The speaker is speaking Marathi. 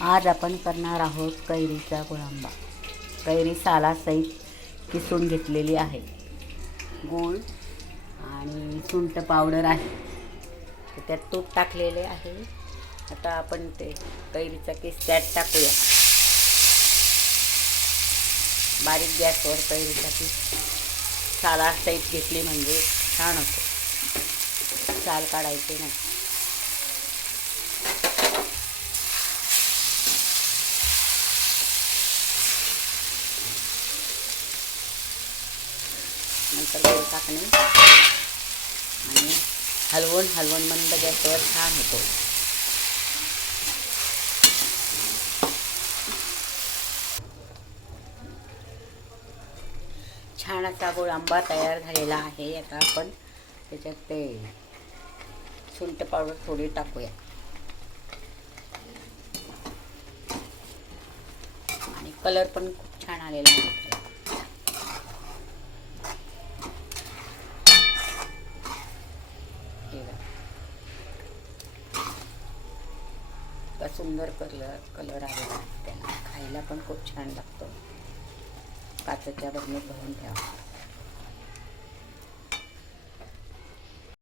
आज आपण करणार आहोत कैरीचा गुळांबा. कैरी सालासहित किसून घेतलेली आहे. गूळ आणि सुंट पावडर आहे. त्यात तूप टाकलेले आहे. आता आपण ते कैरीचा केस त्यात टाकूया. बारीक गॅसवर कैरीचा किस सालासहित घेतली म्हणजे छान होतो. साल काढायचे नाही. नंतर गूळ टाकणे. आणि हलवून हलवून मंद गॅसवर छान होतो. छान असा गोळ आंबा तयार झालेला आहे. आता आपण त्याच्यात ते सुंट पावडर थोडी टाकूया. आणि कलर पण खूप छान आलेला आहे. इतका सुंदर कलर कलर आलेला आहे त्याला. खायला पण खूप छान लागतो. काचेच्या बरणीत भरून ठेवा.